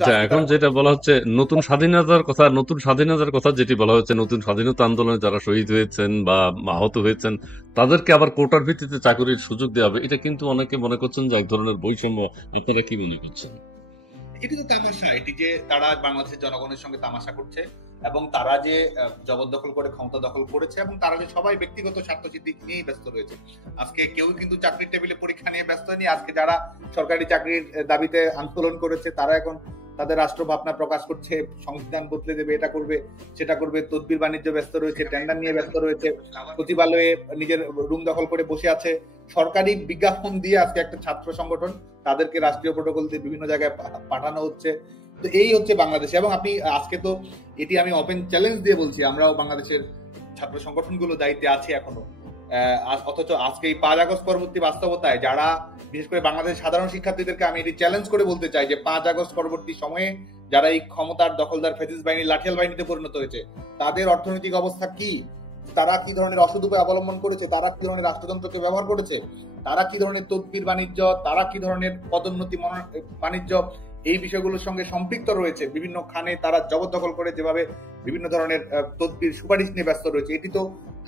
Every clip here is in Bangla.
আচ্ছা, আজকে এখন তারা যেটা বলা হচ্ছে নতুন স্বাধীনতার কথা যেটি বলা হচ্ছে, নতুন স্বাধীনতা আন্দোলনে যারা শহীদ হয়েছেন বা আহত হয়েছেন তাদেরকে আবার কোটার ভিত্তিতে চাকরির সুযোগ দেওয়া হবে, এটা কিন্তু অনেকে মনে করছেন যে এক ধরনের বৈষম্য। আপনারা কি মনে করছেন? এটি তো তামাশা, এটি যে তারা বাংলাদেশের জনগণের সঙ্গে তামাশা করছে এবং তারা যে জবরদখল করে ক্ষমতা দখল করেছে এবং তারা যে সবাই ব্যক্তিগত স্বার্থসিদ্ধি নিয়েই ব্যস্ত রয়েছে। আজকে কেউ কিন্তু চাকরির টেবিলে পরীক্ষা নিয়ে ব্যস্ত নেই। আজকে যারা সরকারি চাকরির দাবিতে আন্দোলন করেছে তারা এখন তাদের রাষ্ট্র ভাবনা প্রকাশ করছে, সংবিধান বদলে দেবে, এটা করবে সেটা করবে, তদবির বাণিজ্য ব্যস্ত রয়েছে, টেন্ডার নিয়ে ব্যস্ত রয়েছে, সচিবালয়ে নিজের রুম দখল করে বসে আছে। সরকারি বিজ্ঞাপন দিয়ে আজকে একটা ছাত্র সংগঠন তাদেরকে রাষ্ট্রীয় প্রোটোকল দিয়ে বিভিন্ন জায়গায় পাঠানো হচ্ছে। তো এই হচ্ছে বাংলাদেশ। এবং আপনি আজকে তো এটি আমি ওপেন চ্যালেঞ্জ দিয়ে বলছি, আমরাও বাংলাদেশের ছাত্র সংগঠনগুলো দায়িত্বে আছে এখনো। অথচ আজকে এই 5 আগস্ট পরবর্তী বাস্তবতায় যারা, বিশেষ করে বাংলাদেশের সাধারণ শিক্ষার্থীদেরকে আমি এটি চ্যালেঞ্জ করে বলতে চাই যে 5 আগস্ট পরবর্তী সময়ে যারা এই ক্ষমতার দখলদার ফ্যাসিস্ট বাহিনী লাঠিয়াল বাহিনীতে পরিণত হয়েছে তাদের অর্থনৈতিক অবস্থা কি, তারা কি ধরনের অসৎ উপায় অবলম্বন করেছে, তারা কি ধরনের রাষ্ট্রযন্ত্রকে ব্যবহার করেছে, তারা কি ধরনের তদবির বাণিজ্য, তারা কি ধরনের পদোন্নতি বাণিজ্য এই বিষয়গুলোর সঙ্গে সম্পৃক্ত রয়েছে, বিভিন্ন খানে তারা জবরদখল করে যেভাবে বিভিন্ন ধরনের তদবির সুপারিশ নিয়ে ব্যস্ত রয়েছে, এটি তো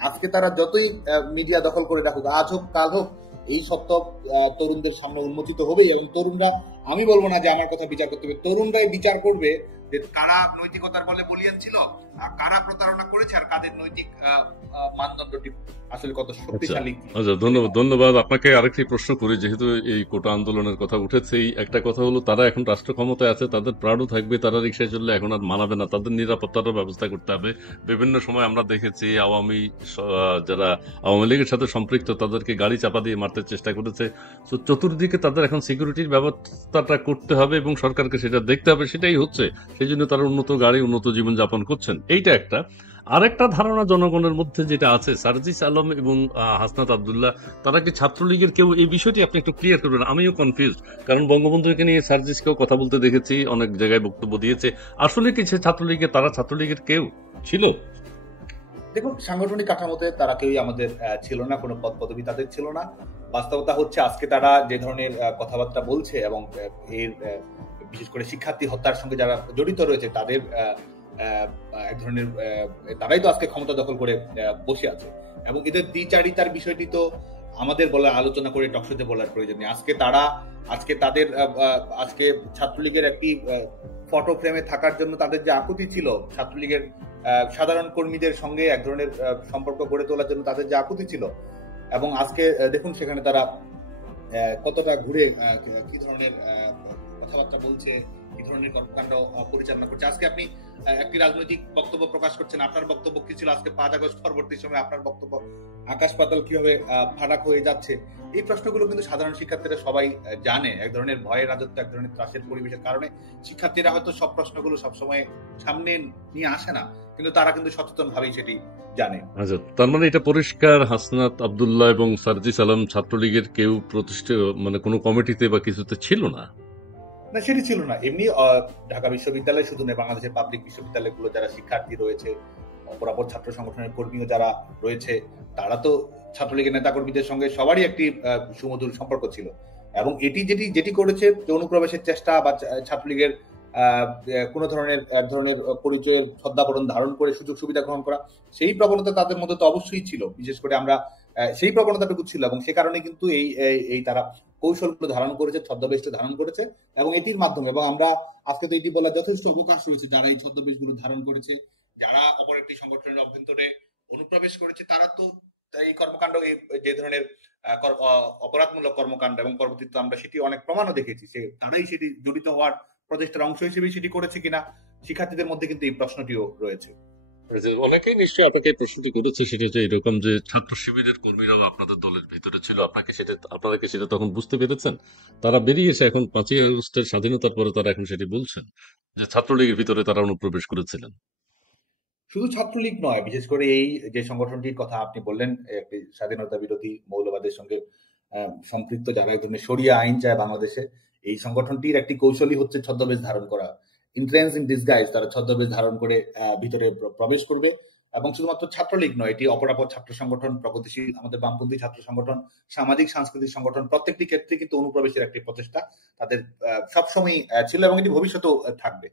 আজকে তারা যতই মিডিয়া দখল করে রাখুক, আজ হোক কাল হোক, এই সত্য তরুণদের সামনে উন্মোচিত হবে। এবং তরুণরা, আমি বলবো না যে আমার কথা বিচার করতে হবে, তরুণরাই বিচার করবে যে কারা নৈতিকতার বলে বলিয়ান ছিল, কারা প্রতারণা করেছে, আর কাদের নৈতিক মানদণ্ডটি আসলে কত আচ্ছা, শক্তিশালী। আচ্ছা, ধন্যবাদ ধন্যবাদ আপনাকে। আরেকটি প্রশ্ন করি, যেহেতু এই কোটা আন্দোলনের কথা উঠেছেই, একটা কথা হলো, তারা এখন রাষ্ট্র ক্ষমতায় আছে, তাদের প্রাণও থাকবে, তারা রিক্সায় চললে এখন আর মানাবে না, তাদের নিরাপত্তারও ব্যবস্থা করতে হবে। বিভিন্ন সময় আমরা দেখেছি যারা আওয়ামী লীগের সাথে সম্পৃক্ত তাদেরকে গাড়ি চাপা দিয়ে মারতে চেষ্টা করেছে। তো চতুর্দিকে তাদের এখন সিকিউরিটির ব্যবস্থাটা করতে হবে এবং সরকারকে সেটা দেখতে হবে, সেটাই হচ্ছে। সেই জন্য তারা উন্নত গাড়ি, উন্নত জীবনযাপন করছেন, এইটা একটা। আরেকটা ধারণা জনগণের মধ্যে যেটা আছে, সার্জিস আলম এবং হাসনাত আব্দুল্লাহ, তারা কি ছাত্রলীগের কেউ? এই বিষয়টি আপনি একটু ক্লিয়ার করবেন, আমিও কনফিউজ। কারণ বঙ্গবন্ধুকে নিয়ে সার্জিসকেও কথা বলতে দেখেছি, অনেক জায়গায় বক্তব্য দিয়েছে। আসলে কি সে ছাত্রলীগের, তারা ছাত্রলীগের কেউ ছিল? দেখুন, সাংগঠনিক কাঠামোতে তারা কেউই আমাদের ছিল না, কোনো পদ পদবি তাদের ছিল না। বাস্তবতা হচ্ছে আজকে তারা যে ধরনের কথাবার্তা বলছে এবং এর বিশেষ করে শিক্ষার্থী হত্যার সঙ্গে যারা জড়িত রয়েছে তাদের এক ধরনের তারাই তো আজকে ক্ষমতা দখল করে বসে আছে। এবং এদের দ্বিচারিতার বিষয়টি তো আমাদের আলোচনা করে টকশোতে বলার প্রয়োজন নেই। আজকে তাদের আজকে ছাত্রলীগের একটি ফটো ফ্রেমে থাকার জন্য তাদের যে আকুতি ছিল, ছাত্রলীগের সাধারণ কর্মীদের সঙ্গে এক ধরনের সম্পর্ক গড়ে তোলার জন্য তাদের যে আকুতি ছিল, এবং আজকে দেখুন সেখানে তারা কতটা ঘুরে কি ধরনের কথাবার্তা বলছে, কি ধরনের কর্মকাণ্ড পরিচালনা করছে। আজকে আপনি একটি রাজনৈতিক বক্তব্য প্রকাশ করছেন, আপনার বক্তব্য কি ছিল আজকে 5 আগস্ট পরবর্তী সময় আপনার বক্তব্য আকাশ পাতাল কিভাবে ফারাক হয়ে যাচ্ছে। এই প্রশ্নগুলো কিন্তু সাধারণ শিক্ষার্থীরা সবাই জানে। এক ধরনের ভয়ের রাজত্ব, এক ধরনের ত্রাসের পরিবেশের কারণে শিক্ষার্থীরা হয়তো সব প্রশ্নগুলো সবসময় সামনে নিয়ে আসে না, কিন্তু তারা কিন্তু সচেতন ভাবেই সেটি জানে। আচ্ছা, তার মানে এটা পরিষ্কার, হাসনাত আব্দুল্লাহ এবং সার্জিস আলম ছাত্রলীগের কেউ প্রতিষ্ঠিত, মানে কোনো কমিটিতে বা কিছুতে ছিল না। না, সেটি ছিল না। এমনি ঢাকা বিশ্ববিদ্যালয় শুধু নয়, বাংলাদেশের পাবলিক বিশ্ববিদ্যালয়গুলো যারা শিক্ষার্থী রয়েছে, অপরাপর ছাত্র সংগঠনের কর্মীও যারা রয়েছে, তারা তো ছাত্রলীগের নেতাকর্মীদের সঙ্গে সবারই একটি সুমধুর সম্পর্ক ছিল। এবং এটি যেটি যেটি করেছে, যে অনুপ্রবেশের চেষ্টা বা ছাত্রলীগের কোন ধরনের এক ধরনের পরিচয়ের ছদ্মাবরণ ধারণ করে সুযোগ সুবিধা গ্রহণ করা, সেই প্রবণতা তাদের মধ্যে তো অবশ্যই ছিল। বিশেষ করে আমরা সেই প্রবণতাটুকু ছিল, এবং সে কারণে কিন্তু এই এই তারা কৌশলগুলো ধারণ করেছে, ছদ্মবেশটা ধারণ করেছে। এবং এটির মাধ্যমে, এবং আমরা আজকে তো এটি বলার যথেষ্ট অবকাশ রয়েছে, যারা এই ছদ্মবেশগুলো ধারণ করেছে, যারা অপর একটি সংগঠনের অভ্যন্তরে অনুপ্রবেশ করেছে, তারা তো এই কর্মকাণ্ড, যে ধরনের অপরাধমূলক কর্মকাণ্ড, এবং পরবর্তীতে আমরা সেটি অনেক প্রমাণও দেখেছি, তারাই সেটি জড়িত হওয়ার প্রচেষ্টার অংশ হিসেবে সেটি করেছে কিনা, শিক্ষার্থীদের মধ্যে কিন্তু এই প্রশ্নটিও রয়েছে। যে অনেকেই নিশ্চয়ই আপনাকে এই প্রশ্নটি করেছে, সেটা হচ্ছে এরকম যে ছাত্র শিবিরের কর্মীরাও আপনাদের দলের ভিতরে ছিল, আপনারা কি সেটা তখন বুঝতে পেরেছেন? তারা বেরিয়ে এসে এখন 5ই আগস্টের স্বাধীনতার পরে তারা এখন সেটি বলছেন যে ছাত্রলীগের ভিতরে তারা অনুপ্রবেশ করেছিলেন। শুধু ছাত্রলীগ নয়, বিশেষ করে এই যে সংগঠনটির কথা আপনি বললেন, একটি স্বাধীনতা বিরোধী মৌলবাদের সঙ্গে সম্পৃক্ত, যারা এক ধরনের শরিয়া আইন চায় বাংলাদেশে, এই সংগঠনটির একটি কৌশলই হচ্ছে ছদ্মবেশ ধারণ করা, ইনফ্লুয়েন্স ইন ডিসগাইজ। তারা ছদ্মবেশ ধারণ করে ভিতরে প্রবেশ করবে এবং শুধুমাত্র ছাত্রলীগ নয়, এটি অপরাপর ছাত্র সংগঠন, প্রগতিশীল আমাদের বামপন্থী ছাত্র সংগঠন, সামাজিক সাংস্কৃতিক সংগঠন, প্রত্যেকটি ক্ষেত্রে কিন্তু অনুপ্রবেশের একটি প্রচেষ্টা তাদের সবসময় ছিল এবং এটি ভবিষ্যতেও থাকবে।